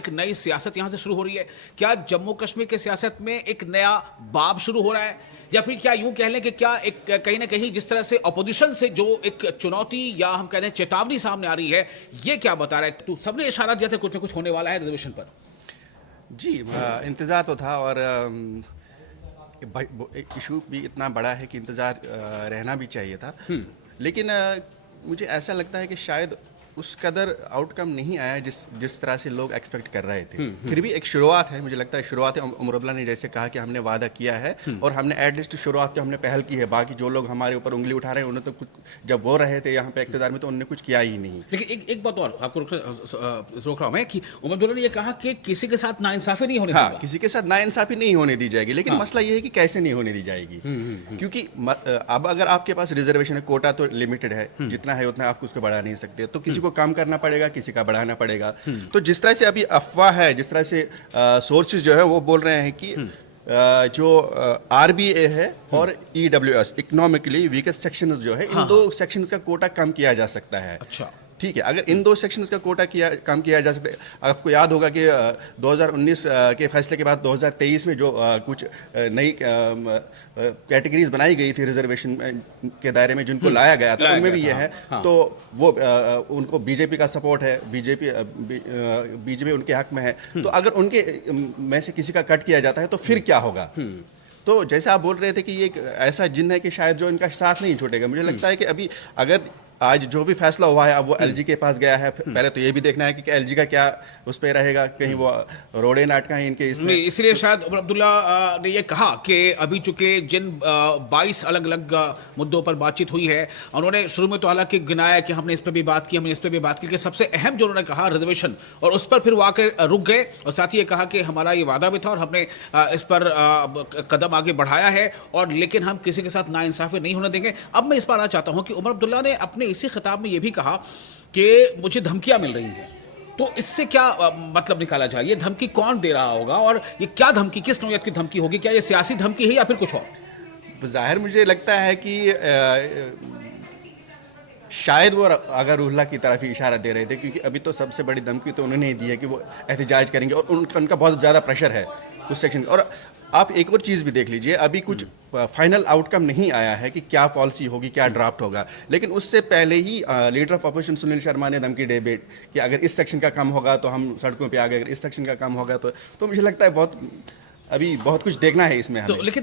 एक नई सियासत यहां से शुरू हो रही है? क्या जम्मू कश्मीर के सियासत में एक नया बाब शुरू हो रहा है, या फिर क्या यूं कह लें कि क्या एक कहीं ना कहीं जिस तरह से अपोजिशन से जो एक चुनौती या हम कहते हैं चेतावनी सामने आ रही है, ये क्या बता रहा है? तो सबने इशारा दिया था कुछ ना कुछ होने वाला है रिजर्वेशन पर। जी, इंतज़ार तो था और इशू भी इतना बड़ा है कि इंतज़ार रहना भी चाहिए था। लेकिन मुझे ऐसा लगता है कि शायद उस कदर आउटकम नहीं आया जिस तरह से लोग एक्सपेक्ट कर रहे थे। फिर भी एक शुरुआत है, मुझे लगता है शुरुआत है। उमर अब्दुल्ला ने जैसे कहा कि हमने वादा किया है और हमने एटलीस्ट शुरुआत तो हमने पहल की है। बाकी जो लोग हमारे ऊपर उंगली उठा रहे हैं उन्होंने तो कुछ, जब वो रहे थे यहाँ पे इक़्तिदार में, तो उन्होंने कुछ किया ही नहीं। लेकिन एक बात और आपको रोक रहा हूं मैं कि उमर अब्दुल्ला ने ये कहा कि किसी के साथ नाइंसाफी नहीं होने हाँ, किसी के साथ नाइंसाफी नहीं होने दी जाएगी, लेकिन मसला ये है कि कैसे नहीं होने दी जाएगी। क्योंकि अब अगर आपके पास रिजर्वेशन है, कोटा तो लिमिटेड है, जितना है उतना आप उसको बढ़ा नहीं सकते, तो किसी को कम करना पड़ेगा, किसी का बढ़ाना पड़ेगा। तो जिस तरह से अभी अफवाह है, जिस तरह से सोर्सेज जो है वो बोल रहे हैं कि जो आरबीए है और ईडब्ल्यूएस, इकोनॉमिकली वीकेस्ट सेक्शंस जो है, इन दो सेक्शंस का कोटा कम किया जा सकता है। अच्छा, ठीक है, अगर इन दो सेक्शंस का कोटा कम किया जा सकता है। आपको याद होगा कि 2019 के फैसले के बाद 2023 में जो कुछ नई कैटेगरीज बनाई गई थी रिजर्वेशन के दायरे में, जिनको लाया गया था, उनमें भी ये है। हाँ। तो वो उनको बीजेपी का सपोर्ट है, बीजेपी उनके हक में है। तो अगर उनके में से किसी का कट किया जाता है तो फिर क्या होगा? तो जैसे आप बोल रहे थे कि ये एक ऐसा जिन्न है कि शायद जो इनका साथ नहीं छूटेगा, मुझे लगता है कि अभी अगर आज जो भी फैसला हुआ है, अब वो एलजी के पास गया है। पहले तो ये भी देखना है कि एलजी का क्या उस पर रहेगा, कहीं वो रोड़े नाटक है इनके इसमें। इसलिए शायद उमर अब्दुल्ला ने ये कहा कि अभी चूंकि जिन 22 अलग अलग मुद्दों पर बातचीत हुई है, उन्होंने शुरू में तो हालांकि गिनाया कि हमने इस पर भी बात की, हमने इस पर भी बात की, कि सबसे अहम जो उन्होंने कहा रिजर्वेशन, और उस पर फिर वो आकर रुक गए। और साथ ही ये कहा कि हमारा ये वादा भी था और हमने इस पर कदम आगे बढ़ाया है, और लेकिन हम किसी के साथ नाइंसाफी नहीं होने देंगे। अब मैं इस पर आना चाहता हूं कि उमर अब्दुल्ला ने अपने इसी खिताब में ये भी कहा कि मुझे धमकियां मिल रही हैं। तो इससे क्या मतलब निकाला जाए? ये धमकी कौन दे रहा होगा, और ये क्या धमकी, किस नौयत की धमकी होगी? क्या ये सियासी धमकी है या फिर कुछ और? जाहिर मुझे लगता है कि शायद वो अगर रुल्ला की तरफ ही इशारा दे रहे थे, क्योंकि अभी तो सबसे बड़ी धमकी तो उन्होंने ही दी है कि वो एहतजाज करेंगे, और उनका बहुत ज़्यादा प्रेशर है उस सेक्शन। और आप एक और चीज़ भी देख लीजिए, अभी कुछ फाइनल आउटकम नहीं आया है कि क्या पॉलिसी होगी, क्या ड्राफ्ट होगा। लेकिन उससे पहले ही leader of opposition Sunil Sharma ने धमकी दे कि अगर इस सेक्शन का कम होगा तो हम सड़कों पे आ गए, अगर इस सेक्शन का कम होगा तो मुझे लगता है अभी बहुत कुछ देखना है इसमें हमें। तो लेकिन